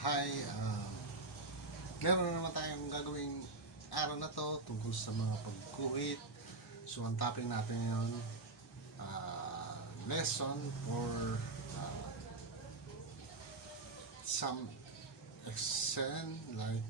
Hi, meron naman tayong gagawing araw na to tungkol sa mga pagguhit. So, ang topic natin ngayon, lesson for some extent like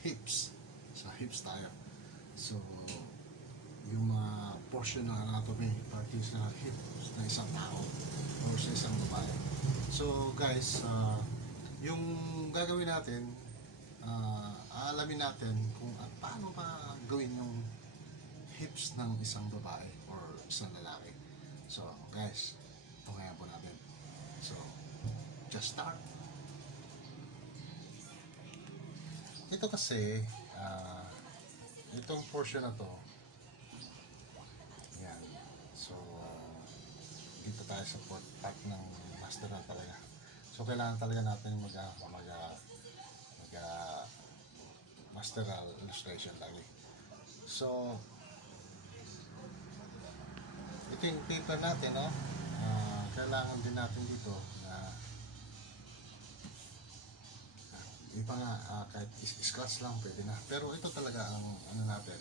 hips. Sa hips tayo. So, yung mga portion ng anatomy pati sa hips ng isang tao or sa isang babae. So, guys, yung gagawin natin, aalamin natin kung paano ba gawin yung hips ng isang babae or isang lalaki. So, guys, tunghayan po natin. So, just start. Ito kasi, itong portion na to, yan. So, dito tayo sa part ng master na talaga. So, kailangan talaga natin masteral illustration lagi. So, ito yung paper natin, no? Kailangan din natin dito na iba nga, kahit scratch lang pwede na. Pero ito talaga ang ano natin,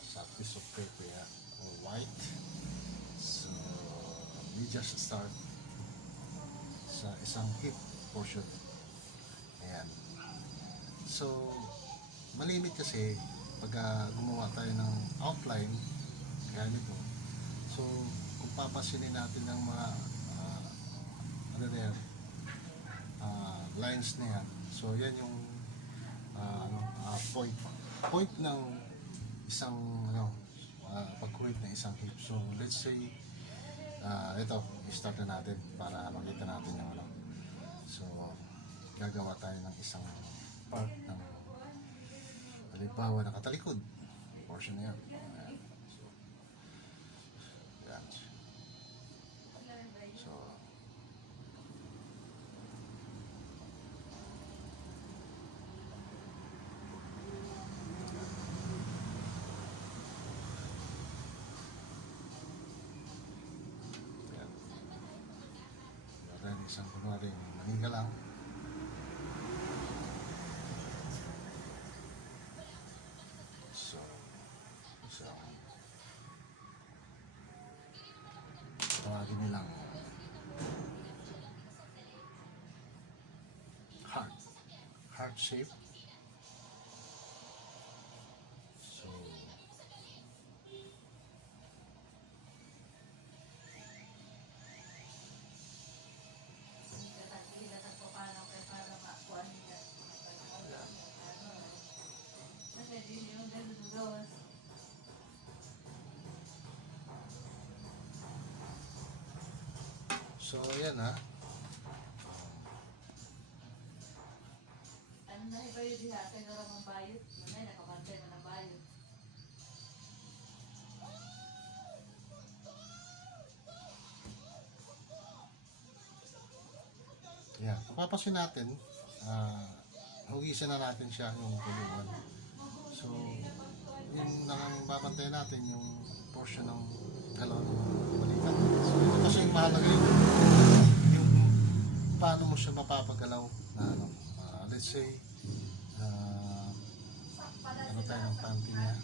sa piece of paper white. So, we just start sa isang hip portion. Ayan. So, malimit kasi pag gumawa tayo ng outline kaya nito. So, kung papasinin natin ng mga lines na yan. So, yan yung point ng isang pagkuhit ng isang hip. So, let's say ito, i-start na natin para makita natin yung So, gagawa tayo ng isang part ng halimbawa na katalikod. Portion na yan. Ayan. So, yan. So, isang kunwaring maninga lang. So, tawagin nilang heart shape. So, so yan ha. Ano na ibayo diha kay orang ang bayot, manay nakabantay na ng bayot. Yan, papapasin natin, hugisan na natin siya yung tulungan. So, yung babantay natin yung portion ng galaw ng balikat. So, ito kasi yung mahalaga yung paano mo siya mapapagalaw na let's say ano tayo ng panty niya.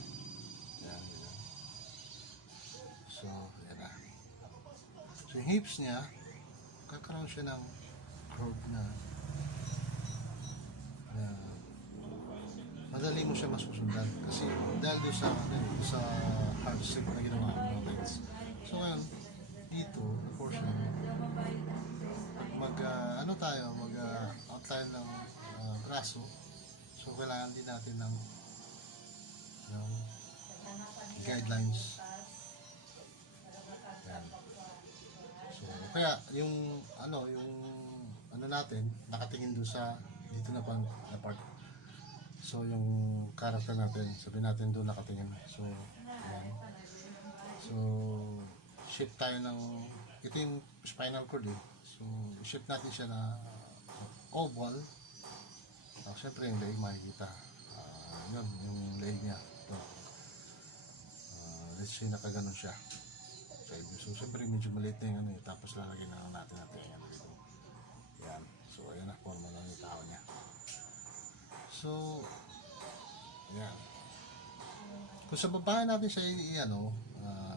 Yan. So, yan na. So, yung hips niya, kakaroon siya ng curve na madali mo siya masusundan kasi dahil doon sa hard shape na ginawa ng lines. So ngayon, dito, portion, outline ng braso. So kailangan din natin ng guidelines. Yan. So kaya yung natin nakatingin doon sa dito na part. So, yung character natin, sabihin natin doon nakatingin. So, ayan. So, shift tayo ng, ito yung spinal cord eh. So, shift natin siya na oval. Siyempre yung leg makikita. Yun, yung leg niya. Ito. Let's say nakaganon siya. So, siyempre medyo maliit na yung tapos lalagyan na natin yung dito. Yan. So, ayan na, forma lang yung tao niya. So, yan. Kung sa babae natin siya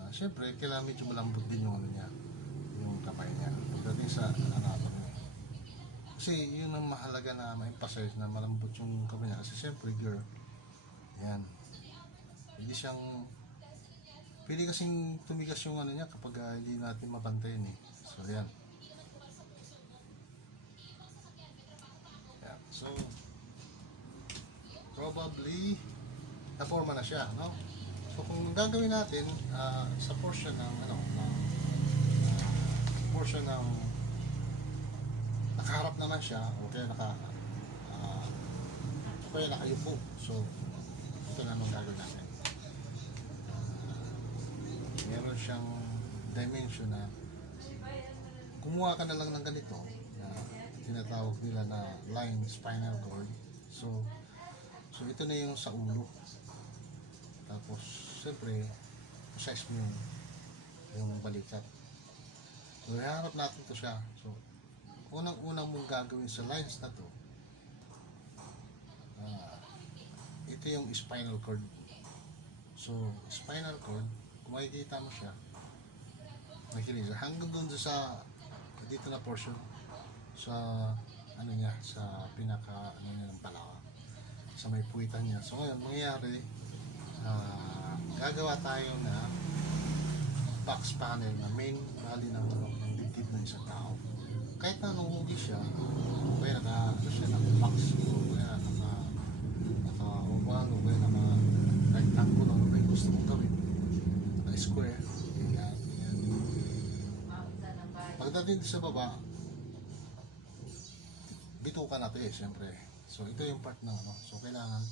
syempre, kailangan medyo malambot din yung ano niya, yung kamay niya. Pagdating sa anatomy. Kasi yun ang mahalaga na ma-emphasize na malambot yung kamay niya. Kasi syempre, girl, yan. Hindi siyang, pwede kasing tumigas yung ano niya kapag hindi natin mapantayin eh. So, yan. Yan. So, probably, na-forma na siya, no? So kung gagawin natin sa portion ng nakaharap naman siya o kaya nakayupo. So ito na nung gagawin natin. Meron siyang dimension na kumuha ka na lang ng ganito na tinatawag nila na line spinal cord. So ito na yung sa ulo. Tapos, siyempre, size mo yung balikat. So, iharap natin to siya. So, unang-unang mong gagawin sa lines na to, ito yung spinal cord. So, spinal cord, kung makikita mo siya, makikinig siya. Hanggang doon sa, dito na portion, sa, sa pinaka, ng palaka, sa may puwitan niya. So, ngayon, mangyayari, gagawa tayo na box panel na main bali ng dibdib ng isang tao. Kahit na nanguhuli siya, kaya naka-box o kaya naka-oval o kaya naka-rectangle o kaya gusto mong gawin. Naka-square. Yan. Pagdating sa baba, bituka na ito eh, siyempre. So, ito yung part na So, kailangan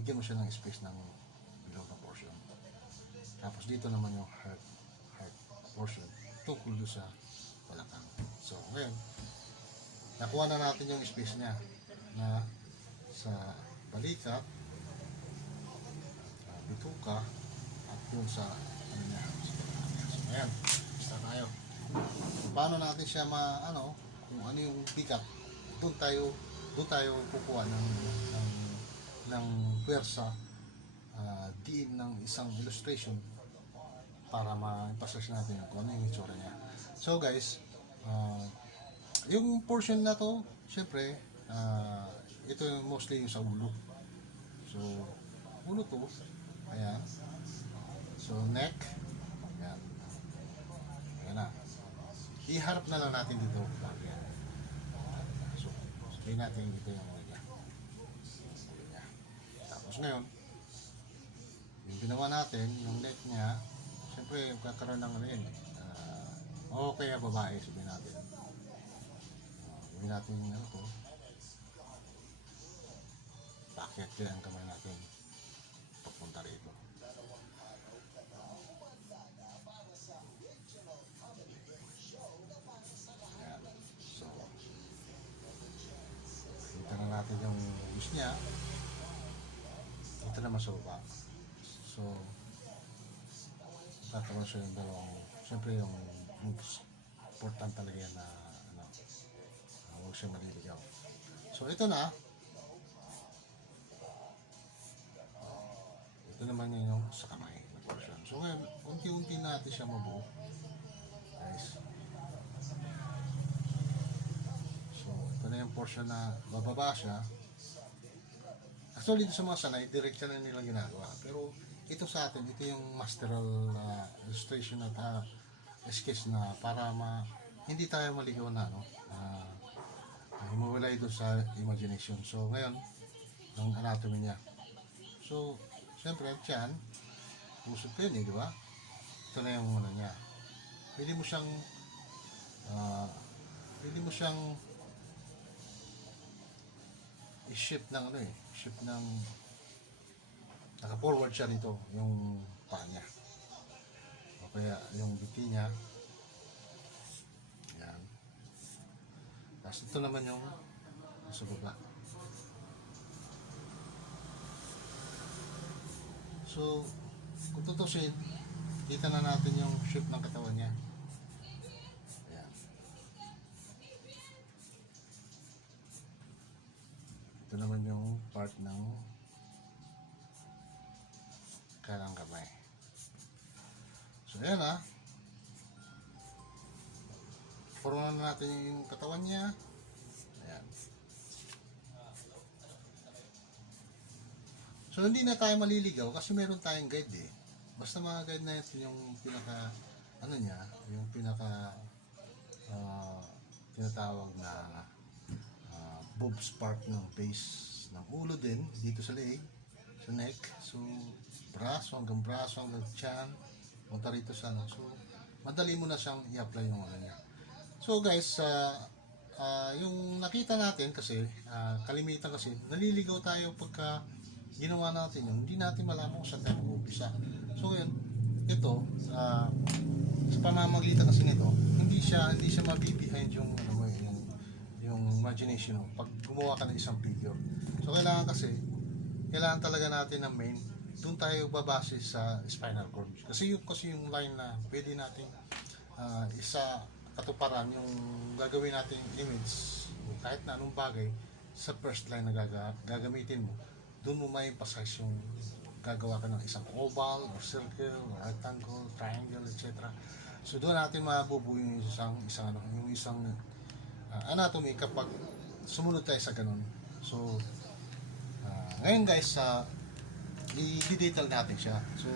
bigyan mo siya ng space ng below na portion. Tapos dito naman yung heart portion tungkol doon sa balakang. So ngayon, nakuha na natin yung space niya na sa balikat, bituka, at yun sa niya. So ngayon, start tayo. Paano natin siya kung ano yung bigat, doon tayo kukuha ng pwersa diin ng isang illustration para ma-emphasize natin kung ano yung itsura niya. So guys, yung portion na to, syempre, ito yung mostly yung sa ulo. So, ulo to, ayan. So, neck, ayan. Ayan na. Iharap na lang natin dito. Ayan. So, sabihin natin dito yung ulo niya. Tapos ngayon, yung ginawa natin, yung neck niya, siyempre kakaroon ng o kaya babae, sabihin natin. Gawin natin yung to. Bakit kaya ang kamay natin papunta rito. Ayan. So, kita na natin yung wish niya. Ito naman sa baba. So, tatawa siya yung dalawang, siyempre yung important talaga yan na huwag siya maliligaw. So, ito na. Ito naman yung sa kamay na portion. So, ngayon, unti-unti natin siya mabuo. Guys. So, ito na yung portion na bababa siya. Actually, sa mga sanay, direct na nilang ginagawa. Pero, ito sa atin, ito yung masteral illustration at sketch na para hindi tayo maligaw na himawalay doon sa imagination. So ngayon, ang anatomy niya. So, siyempre, tiyan, pusod ko yun di ba? Ito na yung niya. Pwede mo siyang i-shift ng shift ng naka-forward siya dito, yung paa niya. O kaya yung biti niya. Yan. Tapos ito naman yung sa baba. So, kung tutusin, kita na natin yung shape ng katawan niya. Yan. Ito naman yung part ng kalang kamay. So ayan forma na natin yung katawan niya. Ayan. So hindi na tayo maliligaw kasi meron tayong guide eh. Basta mga guide na ito yung pinaka yung pinaka tinatawag na boobs part ng base ng ulo din, dito sa leg, sa neck. So braso hanggang tiyan, punta rito sa so madali mo na siyang i-apply yung niya. So guys, yung nakita natin kasi, kalimitan kasi, naliligaw tayo pagka ginawa natin yun, hindi natin malaman kung saan tayo mag-umpisa. So yun, ito, sa pamamagitan kasi nito, hindi siya mabibehind yung imagination mo pag gumawa ka ng isang figure. So kailangan talaga natin ng main, doon tayo babase sa spinal cord. Kasi yung line na pwede natin katuparan yung gagawin natin image kahit na anong bagay sa first line na gagamitin mo, doon mo may emphasize yung gagawa ka ng isang oval or circle or rectangle, triangle, etc. So doon natin mabubuo yung isang anatomy kapag sumunod tayo sa ganun. So ngayon guys, i-detail natin siya. So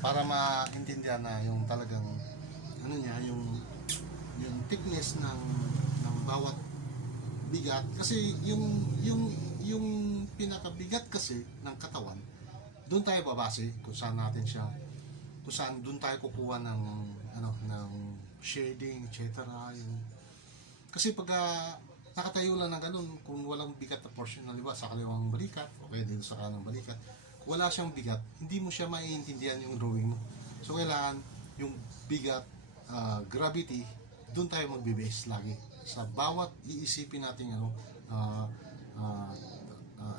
para maintindihan na yung talagang yung thickness ng bawat bigat, kasi yung pinakabigat kasi ng katawan, doon tayo babase kung saan doon tayo kukuha ng shading, etc. Kasi pag nakatayo lang ng ganun, kung walang bigat na portion, di ba, sa kaliwang balikat, okay, dito sa kanang balikat, kung wala siyang bigat, hindi mo siya maiintindihan yung drawing mo. So kailangan yung bigat, gravity, doon tayo magbe-base lagi sa bawat iisipin natin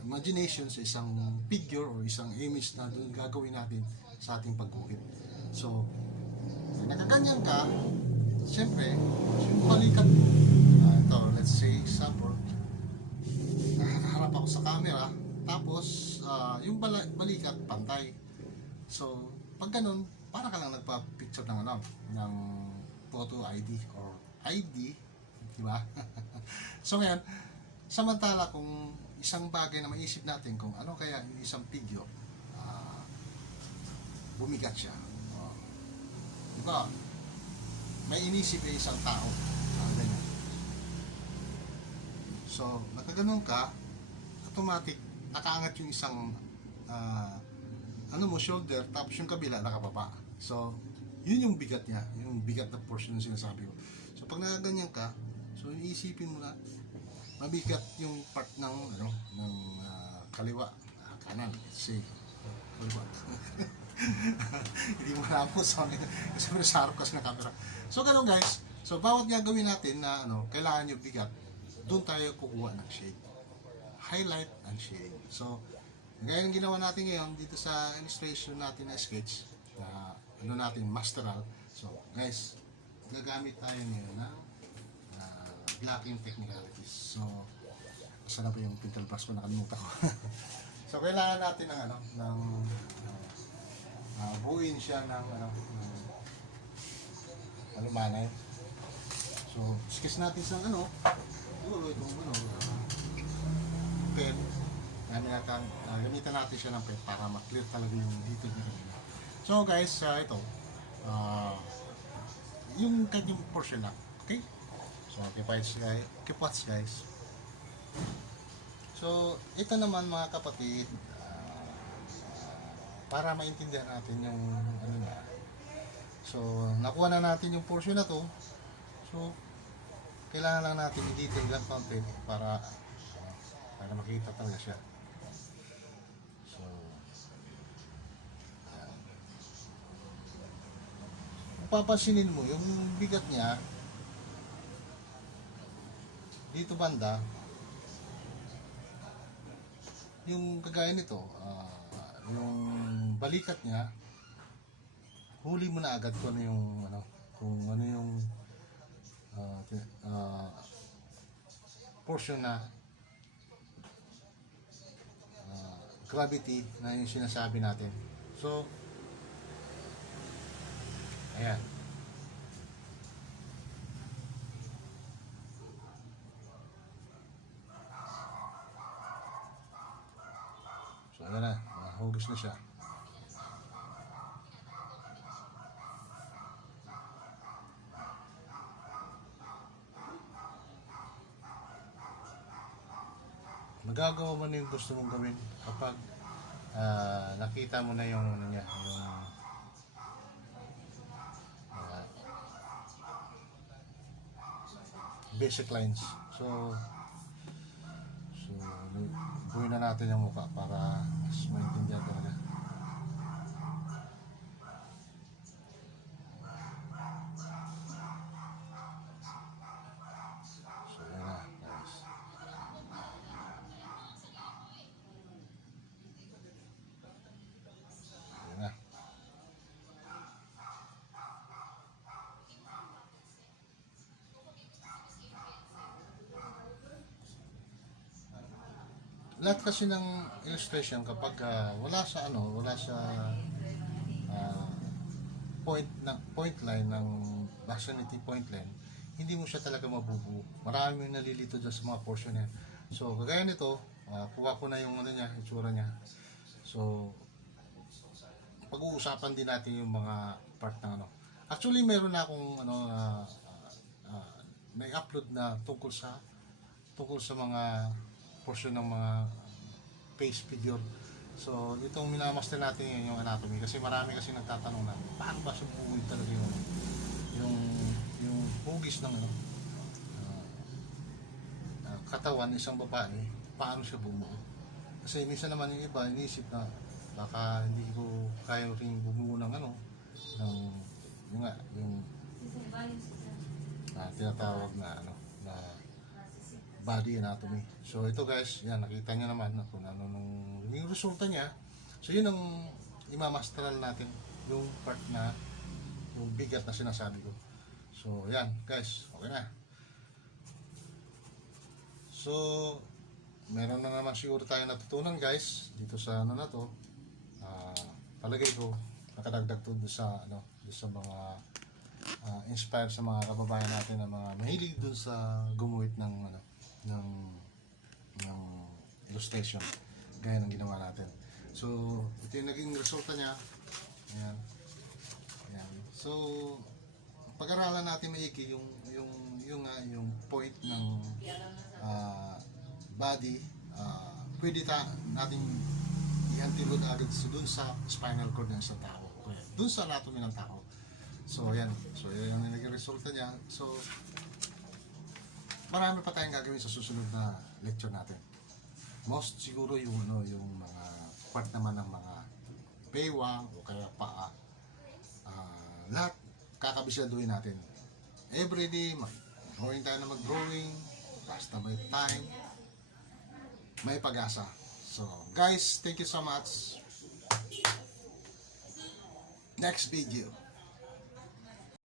imagination sa isang figure o isang image na doon gagawin natin sa ating pagguhit. So nakaganyan ka, siyempre yung balikat ito, let's say example, nakaharap ako sa camera, tapos yung balikat pantay. So pag ganun, para ka lang nagpa-picture ng photo ID or ID, di ba? So ngayon, samantala kung isang bagay na maisip natin kung ano kaya yung isang figure, bumigat siya. Di ba? May inisip yung isang tao. Ganyan. So, nakaganon ka, automatic, nakaangat yung isang shoulder, tapos yung kabila nakababa. So, yun yung bigat niya, yung bigat na portion ng sinasabi ko. So, pag nakaganyan ka, so iisipin mo na mabigat yung part ng kaliwa, kanan, let's say, kaliwa. Hindi mo alam po kasi sarap kasi ng camera. So, ganun guys. So, bawat gagawin natin na kailangan yung bigat, doon tayo kukuha ng shade. Highlight and shading. So, gaya ng ginawa natin ngayon dito sa illustration natin na sketch na natin masteral. So guys, gagamit tayo ngayon ng blocking technicalities. So saan na ba yung pintel brush ko, nakalimutan ko. So kailangan natin ng buuin siya ng alumanay. So sketch natin sa siguro itong pen. Gamitan natin siya ng pen para ma-clear talaga yung dito. So guys, ito yung kanyang portion na, okay? So keep watch guys. So ito naman mga kapatid, para maintindihan natin yung so nakuha na natin yung portion na to. So kailangan lang natin i-detail lang konti para makita talaga siya. Papansinin mo yung bigat niya dito banda, yung kagaya nito, yung balikat niya, huli mo na agad kung ano yung portion na gravity na yung sinasabi natin. So, ayan. So, ayan na. Mahugis na siya. Magagawa mo na yung gusto mong gawin kapag nakita mo na yung ano niya, yung basic lines. So buuin na natin yung mukha para mas maintindihan talaga. So yan na, guys. Yan na. Lahat kasi ng illustration kapag wala sa point line ng vicinity point line, hindi mo siya talaga mabubuo. Marami yung nalilito dyan sa mga portion niya. So kagaya nito, kuha ko na yung ano niya, itsura niya. So pag-uusapan din natin yung mga part ng ano. Actually meron na akong may upload na tungkol sa mga portion ng mga face figure. So itong minamaster natin yun, yung anatomy, kasi marami kasi nagtatanong na paano ba siya buuin talaga yung hugis ng katawan isang babae, paano siya bumuo. Kasi minsan naman yung iba iniisip na baka hindi ko kaya rin bumuo ng yung tinatawag na body anatomy. So ito guys, yan, nakita nyo naman kung ano yung resulta niya. So yun ang imamasteral natin, yung part na yung bigat na sinasabi ko. So yan guys, okay na. So meron na naman siguro tayo natutunan guys dito sa ano na to. Palagay ko nakadagdag to sa mga inspired sa mga kababayan natin na mga mahilig dun sa gumuhit ng illustration gaya ng ginawa natin. So ito yung naging resulta niya. Ayan. Ayan. So pag-aralan natin maigi yung point ng body, pwede natin i-antilod agad dun sa spinal cord ng isang tao, dun sa anatomy ng tao. So ayan, yung naging resulta niya. So marami pa tayong gagawin sa susunod na lecture natin. Most siguro yung mga part naman ng mga baywang o kaya paa. Lahat kakabisaduhin natin. Everyday, mag-drawing tayo na mag-drawing. Basta may time, may pag-asa. So guys, thank you so much. Next video.